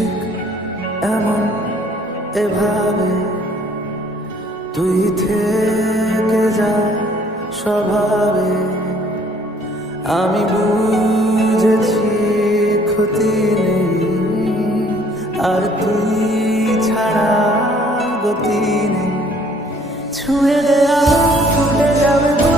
ঠিক এমন এভাবে তুই থেকে যা স্বভাবে। আমি বুঝেছি ক্ষতি নেই, আর তুই ছাড়া গতি নেই। ছুঁয়ে দেয়া ফুটে যাবে।